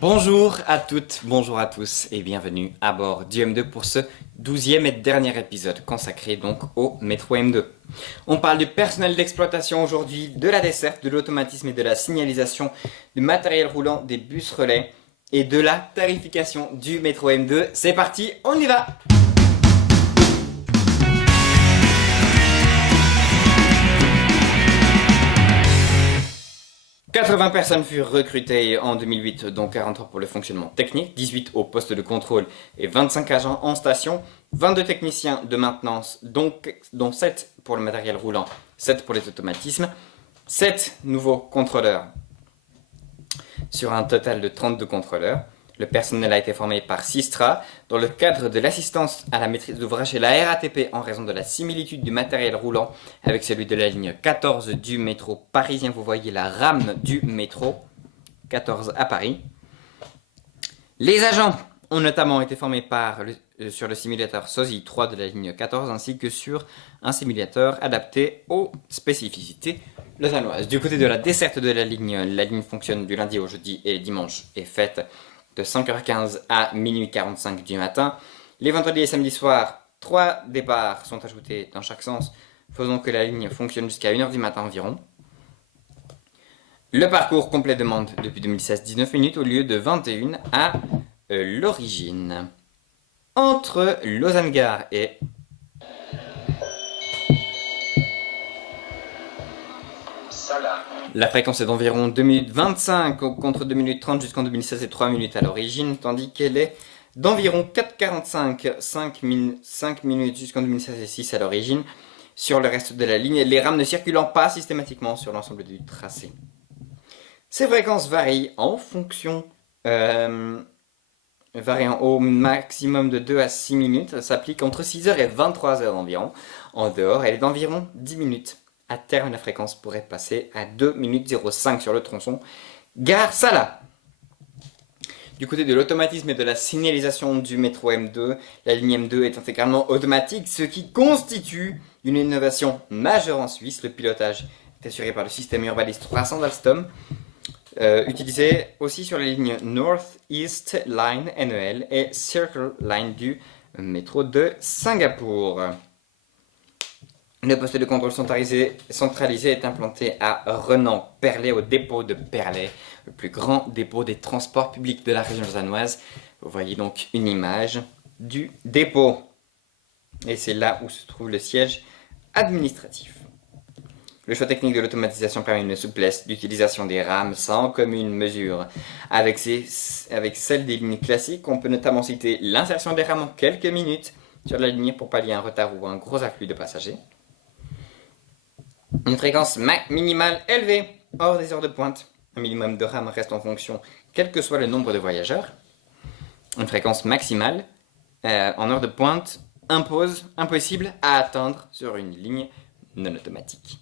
Bonjour à toutes, bonjour à tous et bienvenue à bord du M2 pour ce 12e et dernier épisode consacré donc au métro M2. On parle du personnel d'exploitation aujourd'hui, de la desserte, de l'automatisme et de la signalisation, du matériel roulant, des bus relais et de la tarification du métro M2. C'est parti, on y va! 80 personnes furent recrutées en 2008, dont 43 pour le fonctionnement technique, 18 au poste de contrôle et 25 agents en station, 22 techniciens de maintenance, dont 7 pour le matériel roulant, 7 pour les automatismes, 7 nouveaux contrôleurs sur un total de 32 contrôleurs. Le personnel a été formé par Sistra dans le cadre de l'assistance à la maîtrise d'ouvrage et la RATP en raison de la similitude du matériel roulant avec celui de la ligne 14 du métro parisien. Vous voyez la rame du métro 14 à Paris. Les agents ont notamment été formés sur le simulateur SOSI 3 de la ligne 14 ainsi que sur un simulateur adapté aux spécificités lausannoises. Du côté de la desserte de la ligne fonctionne du lundi au jeudi et dimanche est faite de 5h15 à minuit 45 du matin. Les vendredis et samedis soirs, 3 départs sont ajoutés dans chaque sens, faisant que la ligne fonctionne jusqu'à 1h du matin environ. Le parcours complet demande depuis 2016 19 minutes au lieu de 21 à l'origine. Entre Lausanne-Gare et la fréquence est d'environ 2 minutes 25 contre 2 minutes 30 jusqu'en 2016 et 3 minutes à l'origine, tandis qu'elle est d'environ 4,45, 5 minutes jusqu'en 2016 et 6 à l'origine. Sur le reste de la ligne, les rames ne circulant pas systématiquement sur l'ensemble du tracé. Ces fréquences varient en fonction, variant au maximum de 2 à 6 minutes, s'applique entre 6h et 23h environ. En dehors, elle est d'environ 10 minutes. À terme, la fréquence pourrait passer à 2 minutes 05 sur le tronçon Gare Sala. Du côté de l'automatisme et de la signalisation du métro M2, la ligne M2 est intégralement automatique, ce qui constitue une innovation majeure en Suisse. Le pilotage est assuré par le système Urbalis 300 d'Alstom, utilisé aussi sur les lignes North East Line NEL et Circle Line du métro de Singapour. Le poste de contrôle centralisé est implanté à Renan-Perlay, au dépôt de Perlay, le plus grand dépôt des transports publics de la région lausannoise. Vous voyez donc une image du dépôt. Et c'est là où se trouve le siège administratif. Le choix technique de l'automatisation permet une souplesse d'utilisation des rames sans commune mesure. Avec celle des lignes classiques, on peut notamment citer l'insertion des rames en quelques minutes sur la ligne pour pallier un retard ou un gros afflux de passagers. Une fréquence minimale élevée hors des heures de pointe. Un minimum de rames reste en fonction quel que soit le nombre de voyageurs. Une fréquence maximale en heure de pointe impossible à atteindre sur une ligne non automatique.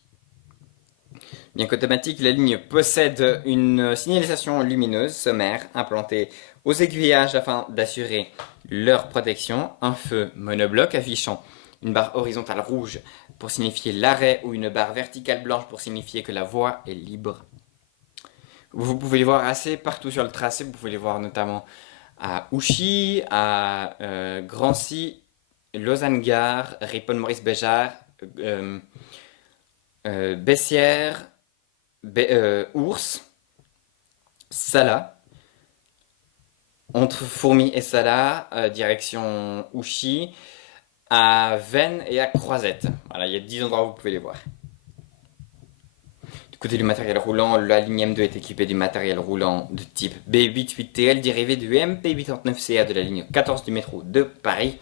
Bien qu'automatique, la ligne possède une signalisation lumineuse sommaire implantée aux aiguillages afin d'assurer leur protection. Un feu monobloc affichant une barre horizontale rouge pour signifier l'arrêt ou une barre verticale blanche pour signifier que la voie est libre. Vous pouvez les voir assez partout sur le tracé, vous pouvez les voir notamment à Ouchy, à Grancy, Lausanne-Gare, Rippon-Maurice-Béjart, Bessières, Ours, Sala, entre Fourmi et Sala, direction Ouchy, à Vennes et à Croisette. Voilà, il y a 10 endroits où vous pouvez les voir. Du côté du matériel roulant, la ligne M2 est équipée du matériel roulant de type B88TL dérivé du MP89CA de la ligne 14 du métro de Paris.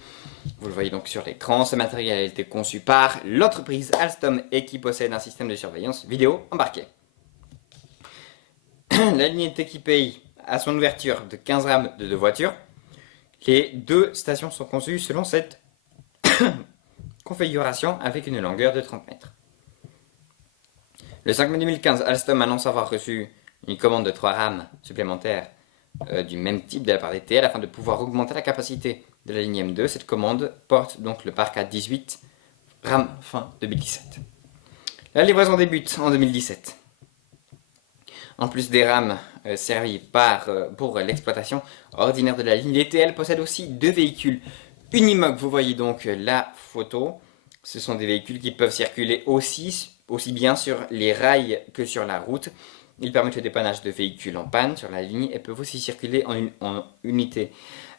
Vous le voyez donc sur l'écran, ce matériel a été conçu par l'entreprise Alstom et qui possède un système de surveillance vidéo embarqué. La ligne est équipée à son ouverture de 15 rames de 2 voitures. Les 2 stations sont conçues selon cette configuration avec une longueur de 30 mètres. Le 5 mai 2015, Alstom annonce avoir reçu une commande de 3 rames supplémentaires du même type de la part d'ETL afin de pouvoir augmenter la capacité de la ligne M2. Cette commande porte donc le parc à 18 rames fin 2017. La livraison débute en 2017. En plus des rames servies pour l'exploitation ordinaire de la ligne, les TL possèdent aussi deux véhicules unimoques. Vous voyez donc la photo. Ce sont des véhicules qui peuvent circuler aussi bien sur les rails que sur la route. Ils permettent le dépannage de véhicules en panne sur la ligne et peuvent aussi circuler en unités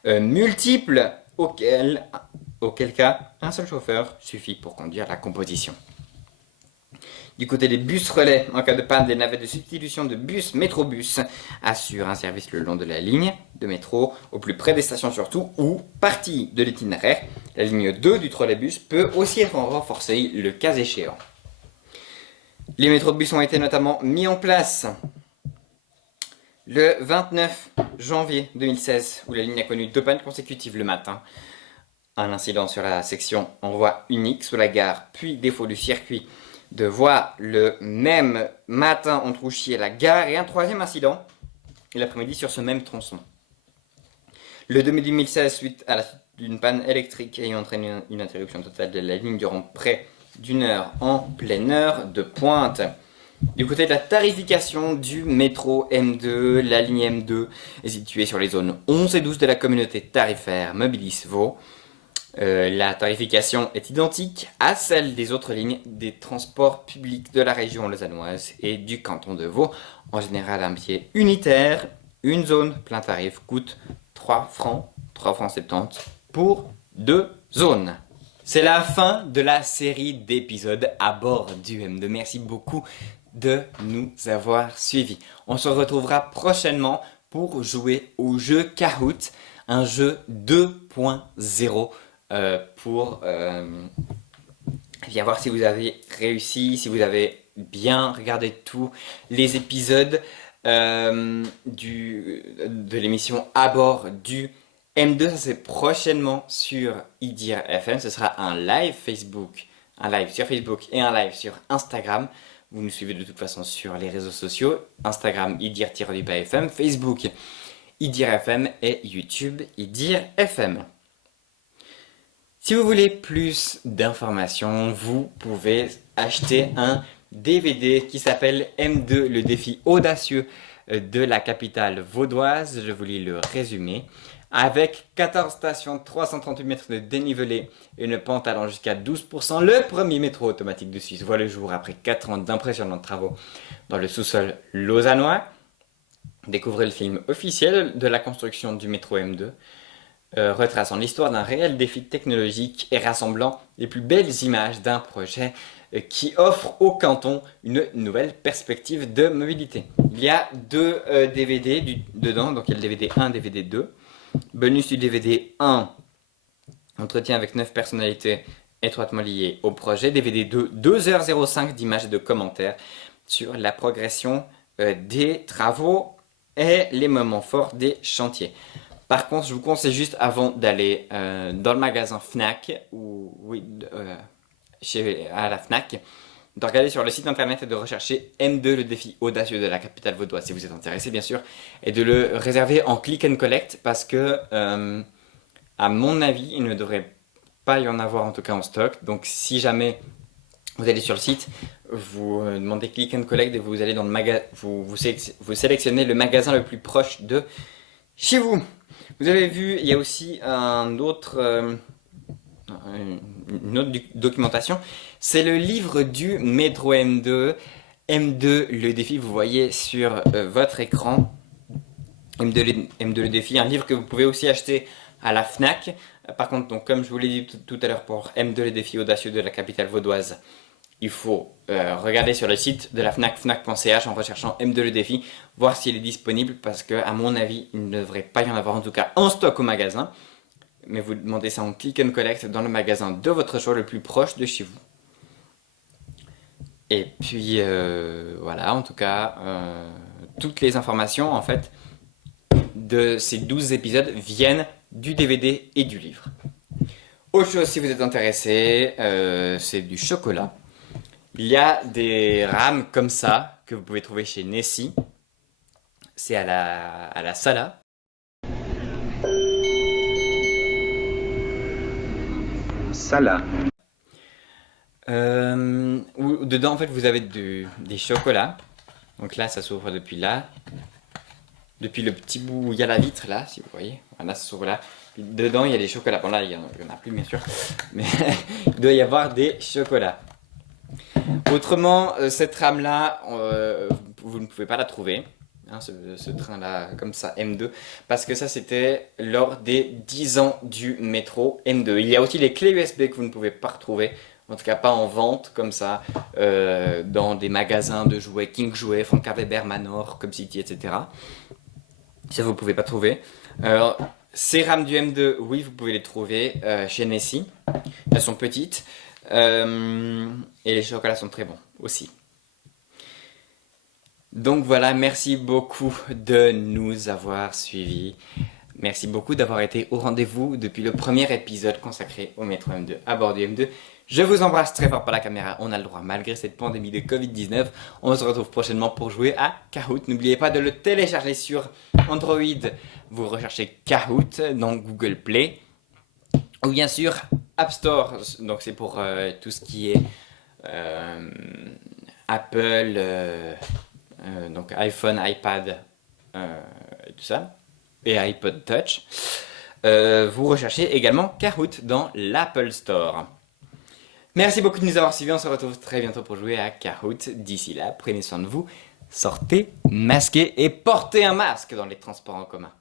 multiples, auquel cas un seul chauffeur suffit pour conduire la composition. Du côté des bus relais, en cas de panne, les navettes de substitution de bus Métrobus assurent un service le long de la ligne de métro, au plus près des stations surtout, ou partie de l'itinéraire. La ligne 2 du trolleybus peut aussi être renforcée le cas échéant. Les métrobus ont été notamment mis en place le 29 janvier 2016, où la ligne a connu 2 pannes consécutives le matin. Un incident sur la section en voie unique sous la gare, puis défaut du circuit de voie le même matin entre Ouchy et la gare, et un troisième incident l'après-midi sur ce même tronçon. Le 2 mai 2016, suite à d'une panne électrique ayant entraîné une interruption totale de la ligne durant près d'une heure en pleine heure de pointe. Du côté de la tarification du métro M2, la ligne M2 est située sur les zones 11 et 12 de la communauté tarifaire Mobilis-Vaud. La tarification est identique à celle des autres lignes des transports publics de la région lausannoise et du canton de Vaud. En général, un billet unitaire, une zone plein tarif coûte 3 francs 70 pour 2 zones. C'est la fin de la série d'épisodes à bord du M2. Merci beaucoup de nous avoir suivis. On se retrouvera prochainement pour jouer au jeu Kahoot, un jeu 2.0 pour bien voir si vous avez réussi, si vous avez bien regardé tous les épisodes de l'émission à bord du M2. Ça c'est prochainement sur IDIR FM. Ce sera un live Facebook, un live sur Facebook et un live sur Instagram. Vous nous suivez de toute façon sur les réseaux sociaux, Instagram IDIR-FM, Facebook IDIR FM et YouTube IDIR FM. Si vous voulez plus d'informations, vous pouvez acheter un DVD qui s'appelle M2, le défi audacieux de la capitale vaudoise. Je vous lis le résumé. Avec 14 stations, 338 mètres de dénivelé et une pente allant jusqu'à 12%, le premier métro automatique de Suisse voit le jour après 4 ans d'impressionnants travaux dans le sous-sol lausannois. Découvrez le film officiel de la construction du métro M2. Retraçant l'histoire d'un réel défi technologique et rassemblant les plus belles images d'un projet qui offre au canton une nouvelle perspective de mobilité. Il y a 2 DVD dedans, donc il y a le DVD 1 et le DVD 2. Bonus du DVD 1, entretien avec 9 personnalités étroitement liées au projet. DVD 2, 2h05 d'images et de commentaires sur la progression des travaux et les moments forts des chantiers. Par contre, je vous conseille juste avant d'aller dans le magasin Fnac, à la Fnac, de regarder sur le site internet et de rechercher M2, le défi audacieux de la capitale vaudoise, si vous êtes intéressé bien sûr, et de le réserver en click and collect parce que, à mon avis, il ne devrait pas y en avoir en tout cas en stock. Donc si jamais vous allez sur le site, vous demandez click and collect et vous allez dans le magasin, vous sélectionnez le magasin le plus proche de chez vous. Vous avez vu, il y a aussi une autre documentation. C'est le livre du métro M2. M2, le défi, vous voyez sur votre écran. M2, le défi, un livre que vous pouvez aussi acheter à la Fnac. Par contre, donc, comme je vous l'ai dit tout à l'heure pour M2, le défi audacieux de la capitale vaudoise, il faut regarder sur le site de la Fnac, fnac.ch en recherchant M2 le défi, voir s'il est disponible parce que à mon avis, il ne devrait pas y en avoir en tout cas en stock au magasin. Mais vous demandez ça en click and collect dans le magasin de votre choix le plus proche de chez vous. Et puis voilà, en tout cas, toutes les informations en fait de ces 12 épisodes viennent du DVD et du livre. Autre chose, si vous êtes intéressé, c'est du chocolat. Il y a des rames comme ça que vous pouvez trouver chez Nessie. C'est à la Sala. Sala. Dedans, en fait, vous avez des chocolats Donc là, ça s'ouvre depuis là. Depuis le petit bout où il y a la vitre, là, si vous voyez. Voilà, ça s'ouvre là. Puis dedans, il y a des chocolats. Bon, là, il n'y en a plus, bien sûr. Mais il doit y avoir des chocolats. Autrement, cette rame-là, vous ne pouvez pas la trouver. Hein, ce train-là, comme ça, M2. Parce que ça, c'était lors des 10 ans du métro M2. Il y a aussi les clés USB que vous ne pouvez pas retrouver. En tout cas, pas en vente, comme ça, dans des magasins de jouets, King Jouets, Frank Weber, Manor, Cub City, etc. Ça, vous ne pouvez pas trouver. Alors, ces rames du M2, oui, vous pouvez les trouver chez Nessie. Elles sont petites. Et les chocolats sont très bons aussi. Donc voilà, merci beaucoup de nous avoir suivis. Merci beaucoup d'avoir été au rendez-vous depuis le premier épisode consacré au métro M2 à bord du M2. Je vous embrasse très fort par la caméra, on a le droit malgré cette pandémie de Covid-19. On se retrouve prochainement pour jouer à Kahoot. N'oubliez pas de le télécharger sur Android. Vous recherchez Kahoot dans Google Play. Ou bien sûr App Store, donc c'est pour tout ce qui est Apple, donc iPhone, iPad, et tout ça, et iPod Touch. Vous recherchez également Kahoot dans l'Apple Store. Merci beaucoup de nous avoir suivis, on se retrouve très bientôt pour jouer à Kahoot. D'ici là, prenez soin de vous, sortez masqués et portez un masque dans les transports en commun.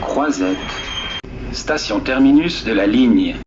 Croisette. Station terminus de la ligne.